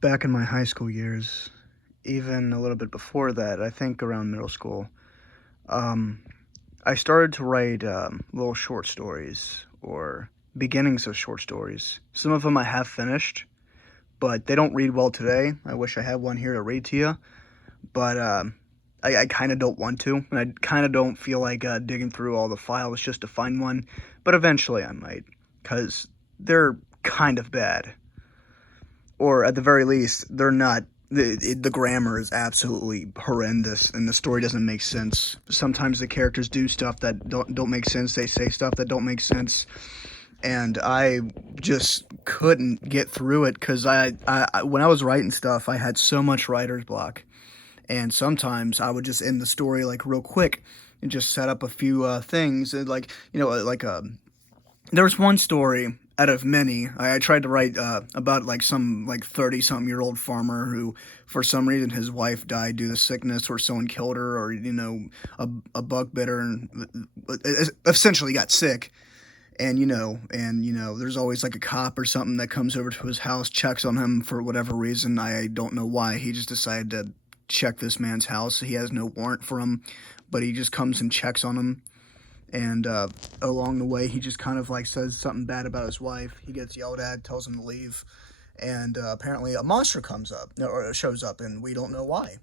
Back in my high school years, even a little bit before that, I think around middle school, um, I started to write little short stories or beginnings of short stories. Some of them I have finished, but they don't read well today. I wish I had one here to read to you, but I kind of don't want to, and I kind of don't feel like digging through all the files just to find one, but eventually I might, because they're kind of bad. Or at the very least, they're not. The grammar is absolutely horrendous, and the story doesn't make sense. Sometimes the characters do stuff that don't make sense. They say stuff that don't make sense, and I just couldn't get through it because when I was writing stuff, I had so much writer's block, and sometimes I would just end the story like real quick and just set up a few things, and like there was one story out of many. I tried to write about like some like 30-something-year-old farmer who, for some reason, his wife died due to sickness, or someone killed her, or a bug bit her, and essentially got sick. And there's always like a cop or something that comes over to his house, checks on him for whatever reason. I don't know why. He just decided to check this man's house. He has no warrant for him, but he just comes and checks on him, and along the way he just kind of like says something bad about his wife. He gets yelled at, tells him to leave, and apparently a monster comes up, or shows up, and we don't know why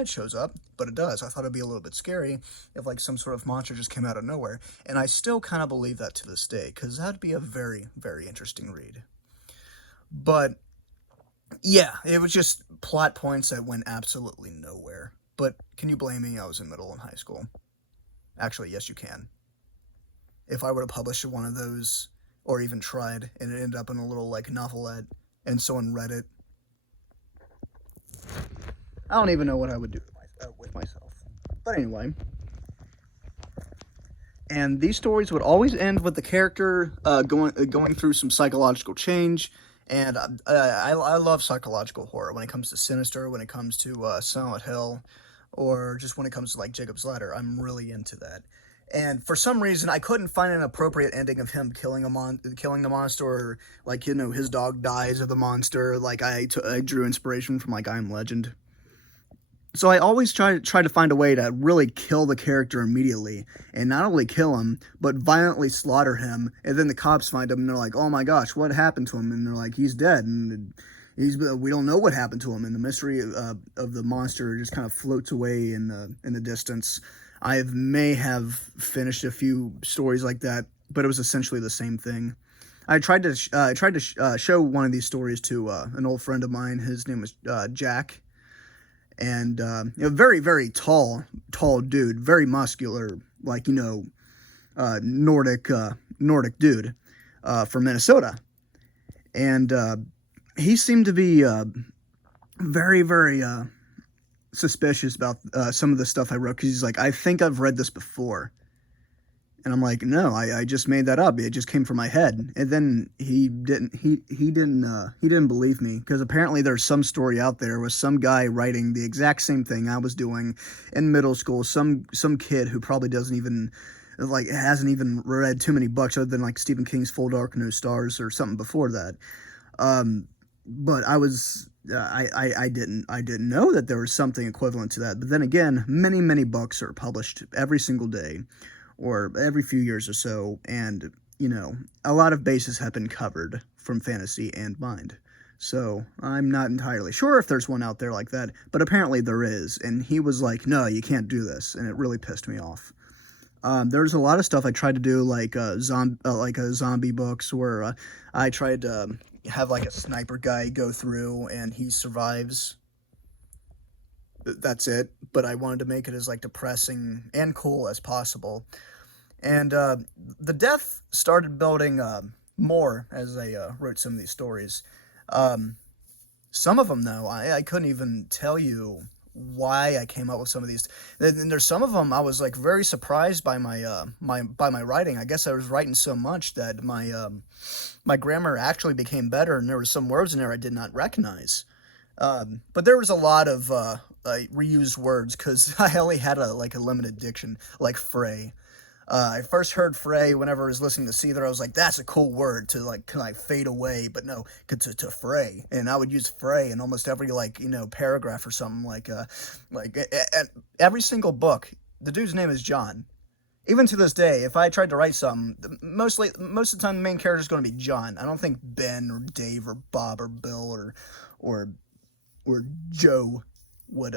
it shows up, but it does. I thought it'd be a little bit scary if like some sort of monster just came out of nowhere, and I still kind of believe that to this day, because that'd be a very, very interesting read. But yeah, it was just plot points that went absolutely nowhere. But can you blame me? I was in middle and high school. Actually, yes, you can. If I were to publish one of those, or even tried, and it ended up in a little like novelette, and someone read it, I don't even know what I would do with myself. But anyway, and these stories would always end with the character going through some psychological change. And I love psychological horror when it comes to Sinister, when it comes to Silent Hill, or just when it comes to like Jacob's Ladder. I'm really into that. And for some reason, I couldn't find an appropriate ending of him killing the monster, or like his dog dies of the monster. Like I drew inspiration from like I Am Legend. So I always try to find a way to really kill the character immediately, and not only kill him, but violently slaughter him. And then the cops find him, and they're like, "Oh my gosh, what happened to him?" And they're like, "He's dead." And we don't know what happened to him, and the mystery of the monster just kind of floats away in the distance. May have finished a few stories like that, but it was essentially the same thing. I tried to show one of these stories to an old friend of mine. His name was Jack, and very, very tall dude, very muscular, like Nordic dude from Minnesota. And he seemed to be very, very suspicious about some of the stuff I wrote, because he's like, "I think I've read this before." And I'm like, "No, I just made that up. It just came from my head." And then he didn't believe me, because apparently there's some story out there with some guy writing the exact same thing I was doing in middle school. Some kid who probably doesn't even like hasn't even read too many books other than like Stephen King's Full Dark No Stars or something before that. But I didn't know that there was something equivalent to that. But then again, many books are published every single day, or every few years or so, and a lot of bases have been covered from fantasy and mind. So I'm not entirely sure if there's one out there like that, but apparently there is. And he was like, "No, you can't do this," and it really pissed me off. There's a lot of stuff I tried to do, like zombie books, where I tried to have like a sniper guy go through and he survives. That's it. But I wanted to make it as like depressing and cool as possible. And the death started building more as I wrote some of these stories. Um, some of them, though, I couldn't even tell you why I came up with some of these. And there's some of them I was like very surprised by my writing. I guess I was writing so much that my grammar actually became better, and there were some words in there I did not recognize. But there was a lot of reused words, because I only had a limited diction, like fray. I first heard fray whenever I was listening to Seether. I was like, that's a cool word to like kind of like fade away, but no, to fray. And I would use fray in almost every like, paragraph or something and every single book. The dude's name is John. Even to this day, if I tried to write something, most of the time the main character is going to be John. I don't think Ben or Dave or Bob or Bill or or Joe would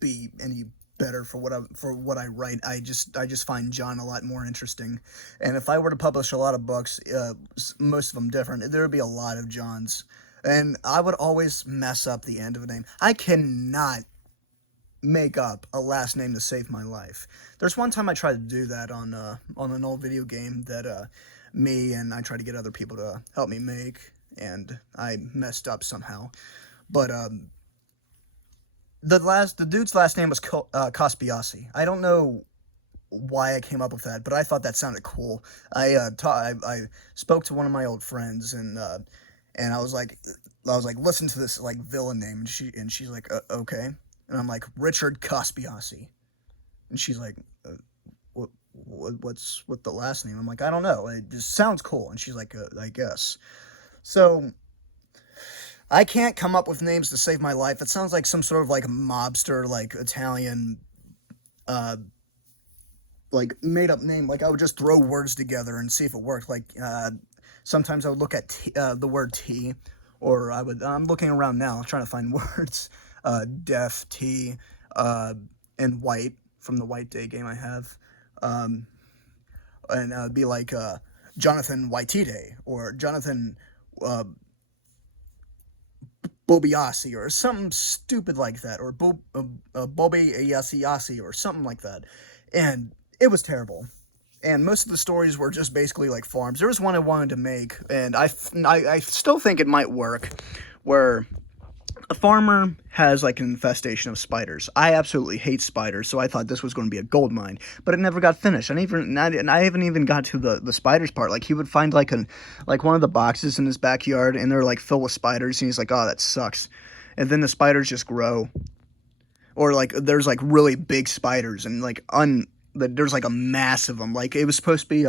be any better for what I write. I just find John a lot more interesting. And if I were to publish a lot of books, most of them different, there would be a lot of Johns. And I would always mess up the end of a name. I cannot make up a last name to save my life. There's one time I tried to do that on an old video game that me and I tried to get other people to help me make, and I messed up somehow. But the dude's last name was Cospiasi. I don't know why I came up with that, but I thought that sounded cool. I spoke to one of my old friends, and I was like, listen to this like villain name, and she's like, okay, and I'm like, Richard Cospiasi, and she's like, what's with the last name? I'm like, I don't know, it just sounds cool, and she's like, I guess. So I can't come up with names to save my life. It sounds like some sort of like mobster, like Italian, uh, like made up name. Like I would just throw words together and see if it worked. Like sometimes I would look at the word tea, or I'm looking around now trying to find words. Deaf, tea, and white from the White Day game I have, um, and be like Jonathan Waitite or Jonathan. Uh, Bobiasi or something stupid like that, or Bobby Yasi or something like that. And it was terrible. And most of the stories were just basically like farms. There was one I wanted to make, and I still think it might work, where a farmer has like an infestation of spiders. I absolutely hate spiders, so I thought this was going to be a gold mine, but it never got finished. I haven't even got to the spiders part. Like he would find like one of the boxes in his backyard, and they're like filled with spiders, and he's like, oh, that sucks. And then the spiders just grow, or like there's like really big spiders, and like there's like a mass of them. Like it was supposed to be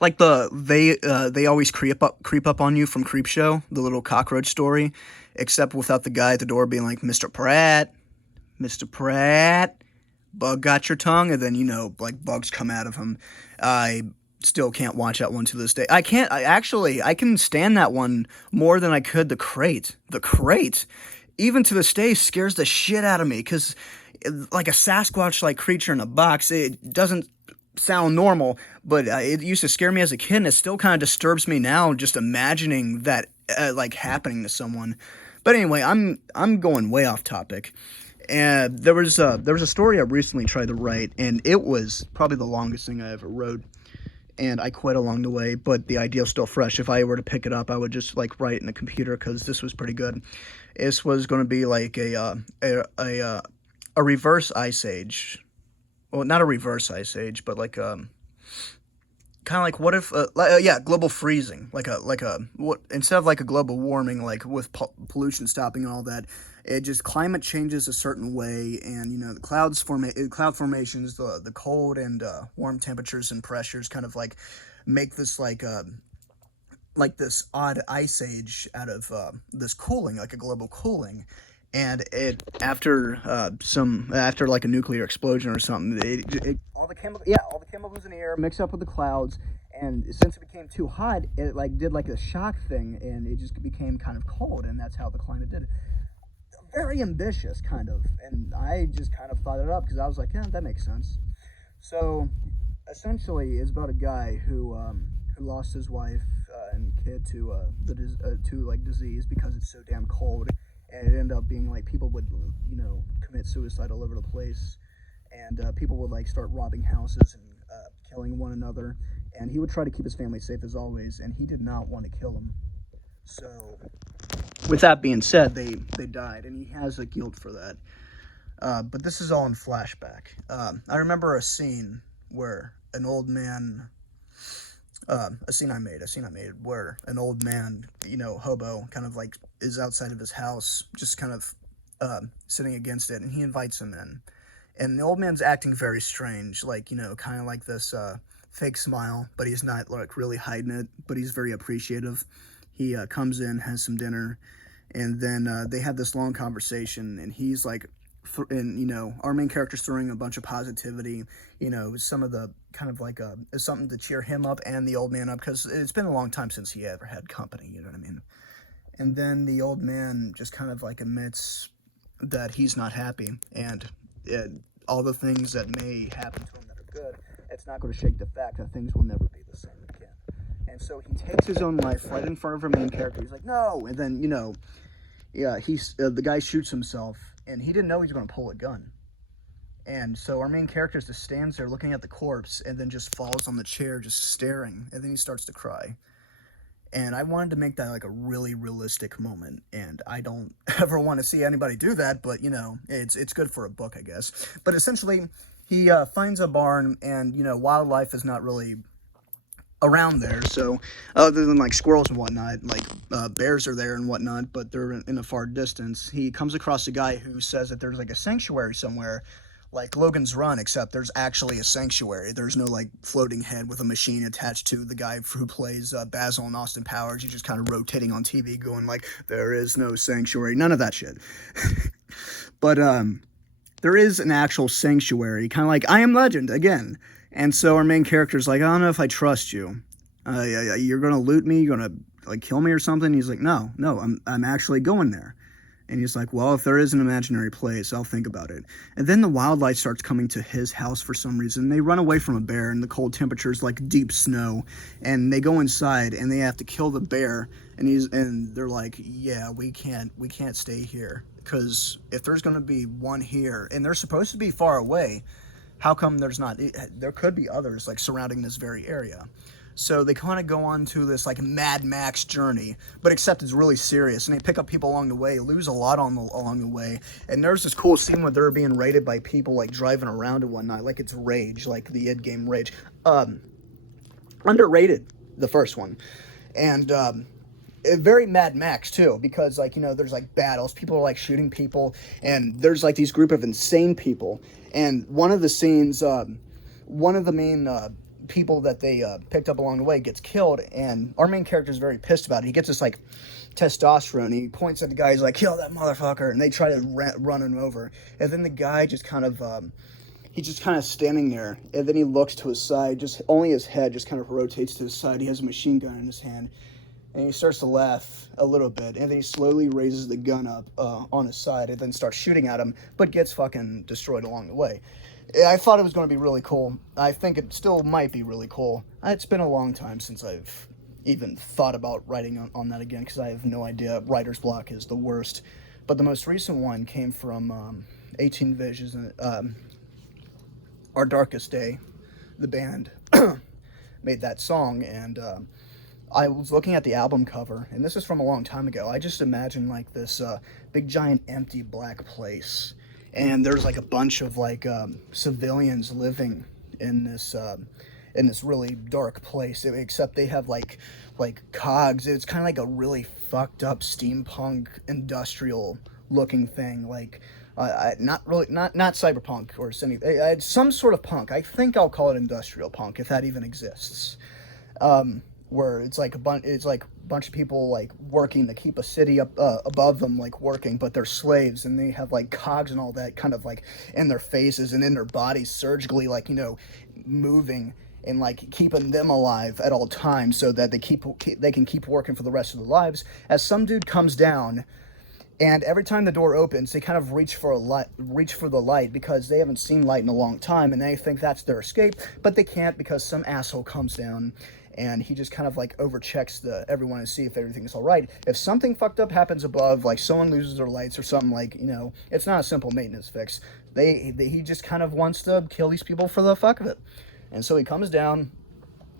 like they always creep up on you from Creepshow, the little cockroach story, except without the guy at the door being like, Mr. Pratt, bug got your tongue, and then like bugs come out of him. I still can't watch that one to this day. I can't. I can stand that one more than I could the crate. The crate, even to this day, scares the shit out of me because like a Sasquatch like creature in a box, it doesn't sound normal, but it used to scare me as a kid, and it still kind of disturbs me now just imagining that like happening to someone. But anyway, I'm going way off topic. And there was a story I recently tried to write, and it was probably the longest thing I ever wrote. And I quit along the way, but the idea is still fresh. If I were to pick it up, I would just like write in the computer because this was pretty good. This was going to be like a reverse ice age. Well, not a reverse ice age, but like kind of like what if yeah, global freezing, like a what instead of like a global warming, like with pollution stopping and all that, it just climate changes a certain way, and the cloud formations, the cold and warm temperatures and pressures kind of like make this like this odd ice age out of this cooling, like a global cooling. And it after like a nuclear explosion or something, all the chemicals in the air mix up with the clouds, and since it became too hot, it like did like a shock thing, and it just became kind of cold, and that's how the climate did. Very ambitious, kind of, and I just kind of thought it up because I was like, yeah, that makes sense. So essentially, it's about a guy who lost his wife and kid to to like disease because it's so damn cold, and it ended up being like people would commit suicide all over the place, and people would like start robbing houses and killing one another, and he would try to keep his family safe as always, and he did not want to kill him. So with that being said, they died, and he has a guilt for that. But this is all in flashback. I remember a scene where an old man, a scene I made, where an old man, hobo, kind of like is outside of his house, just kind of sitting against it, and he invites him in. And the old man's acting very strange, like, kind of like this fake smile, but he's not like really hiding it, but he's very appreciative. He comes in, has some dinner, and then they have this long conversation, and he's like, and our main character's throwing a bunch of positivity, some of the kind of like something to cheer him up and the old man up, because it's been a long time since he ever had company, you know what I mean? And then the old man just kind of like admits that he's not happy, and all the things that may happen to him that are good, it's not going to shake the fact that things will never be the same again. And so he takes his own life right in front of our main character. He's like, no, and then he's the guy shoots himself, and he didn't know he was going to pull a gun. And so our main character just stands there looking at the corpse, and then just falls on the chair just staring, and then he starts to cry. And I wanted to make that like a really realistic moment, and I don't ever want to see anybody do that, but it's good for a book, I guess. But essentially, he finds a barn, and wildlife is not really around there, so other than like squirrels and whatnot, like bears are there and whatnot, but they're in a far distance. He comes across a guy who says that there's like a sanctuary somewhere, like Logan's Run, except there's actually a sanctuary. There's no like floating head with a machine attached to the guy who plays Basil in Austin Powers. He's just kind of rotating on TV going like, there is no sanctuary. None of that shit. But there is an actual sanctuary, kind of like I Am Legend again. And so our main character's like, I don't know if I trust you. You're gonna loot me, you're gonna like kill me or something. He's like, no, I'm actually going there. And he's like, well, if there is an imaginary place, I'll think about it. And then the wildlife starts coming to his house for some reason. They run away from a bear, and the cold temperatures, like deep snow. And they go inside, and they have to kill the bear. And they're like, yeah, we can't stay here, because if there's going to be one here, and they're supposed to be far away, how come there's not? There could be others like surrounding this very area. So they kind of go on to this like Mad Max journey, but except it's really serious, and they pick up people along the way, lose a lot along the way. And there's this cool scene where they're being raided by people like driving around and whatnot, like it's Rage, like the id game Rage. Underrated, the first one. And very Mad Max too, because like there's like battles, people are like shooting people, and there's like these group of insane people. And one of the scenes, one of the main people that they picked up along the way gets killed, and our main character is very pissed about it. He gets this like testosterone. He points at the guy. He's like, kill that motherfucker, and they try to run him over. And then the guy just kind of he's just kind of standing there, and then he looks to his side. Just only his head just kind of rotates to his side. He has a machine gun in his hand, and he starts to laugh a little bit, and then he slowly raises the gun up on his side, and then starts shooting at him, but gets fucking destroyed along the way. I thought it was going to be really cool. I think it still might be really cool. It's been a long time since I've even thought about writing on that again, because I have no idea. Writer's block is the worst. But the most recent one came from 18 Visions, Our Darkest Day. The band made that song, and I was looking at the album cover, and this is from a long time ago. I just imagine like this big giant empty black place, and there's like a bunch of like civilians living in this really dark place, except they have like cogs. It's kind of like a really fucked up steampunk industrial looking thing, like not cyberpunk or anything. Some sort of punk. I think I'll call it industrial punk, if that even exists. Where it's like a bunch of people like working to keep a city up above them, like working, but they're slaves, and they have like cogs and all that kind of like in their faces and in their bodies, surgically like moving and like keeping them alive at all times, so that they can keep working for the rest of their lives. As some dude comes down, and every time the door opens, they kind of reach for the light, because they haven't seen light in a long time, and they think that's their escape, but they can't, because some asshole comes down, and he just kind of like overchecks everyone to see if everything's all right. If something fucked up happens above, like someone loses their lights or something, like it's not a simple maintenance fix. He just kind of wants to kill these people for the fuck of it, and so he comes down.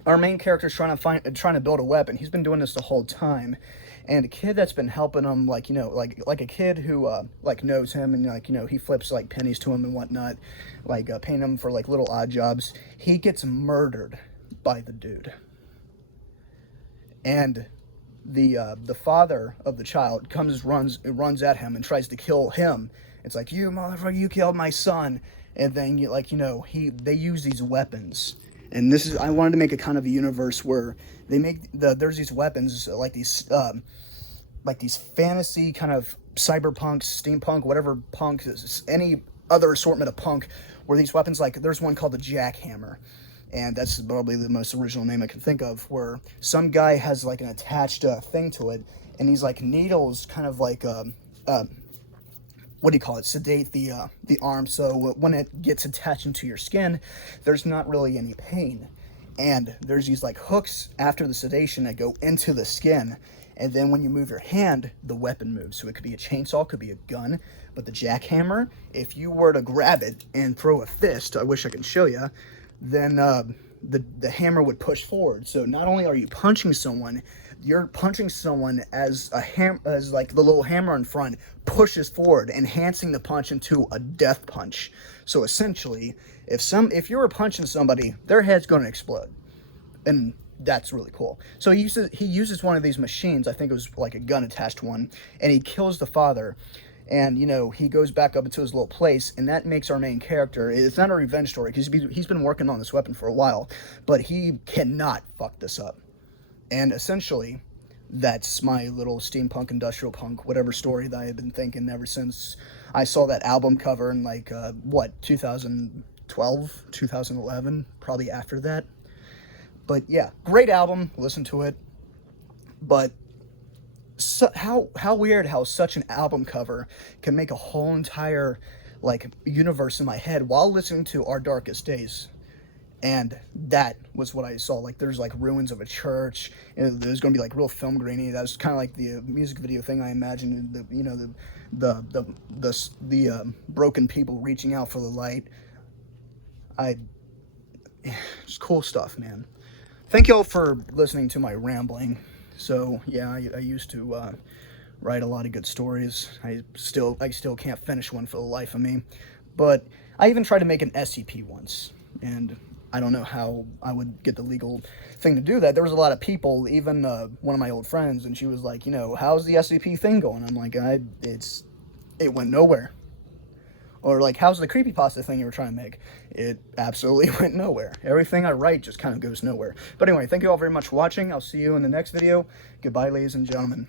Our main character's trying to build a weapon. He's been doing this the whole time. And a kid that's been helping him, like a kid who like knows him, and he flips like pennies to him and whatnot, like paying him for like little odd jobs. He gets murdered by the dude, and the father of the child runs at him and tries to kill him. It's like, you motherfucker, you killed my son. And then they use these weapons. And this is, I wanted to make a kind of a universe where there's these weapons like these fantasy kind of cyberpunk, steampunk, whatever punk, any other assortment of punk, where these weapons, like there's one called the jackhammer, and that's probably the most original name I can think of, where some guy has like an attached thing to it, and these like needles kind of like what do you call it, sedate the arm, so when it gets attached into your skin, there's not really any pain. And there's these like hooks after the sedation that go into the skin, and then when you move your hand, the weapon moves. So it could be a chainsaw, could be a gun, but the jackhammer, if you were to grab it and throw a fist, I wish I could show you, then the hammer would push forward. So not only are you punching someone, you're punching someone as like the little hammer in front pushes forward, enhancing the punch into a death punch. So essentially, if you were punching somebody, their head's going to explode, and that's really cool. So he uses one of these machines. I think it was like a gun attached one, and he kills the father. And he goes back up into his little place, and that makes our main character, it's not a revenge story because he's been working on this weapon for a while, but he cannot fuck this up. And essentially, that's my little steampunk, industrial punk, whatever story that I have been thinking ever since I saw that album cover in 2012, 2011, probably after that. But yeah, great album, listen to it. But how weird how such an album cover can make a whole entire universe in my head while listening to Our Darkest Days. And that was what I saw. Like there's like ruins of a church, and there's gonna be like real film grainy. That was kind of like the music video thing I imagined. The broken people reaching out for the light. Just cool stuff, man. Thank y'all for listening to my rambling. So yeah, I used to write a lot of good stories. I still can't finish one for the life of me, but I even tried to make an SCP once, and I don't know how I would get the legal thing to do that. There was a lot of people, even one of my old friends, and she was like, how's the SCP thing going? I'm like, it went nowhere. Or like, how's the creepypasta thing you were trying to make? It absolutely went nowhere. Everything I write just kind of goes nowhere. But anyway, thank you all very much for watching. I'll see you in the next video. Goodbye, ladies and gentlemen.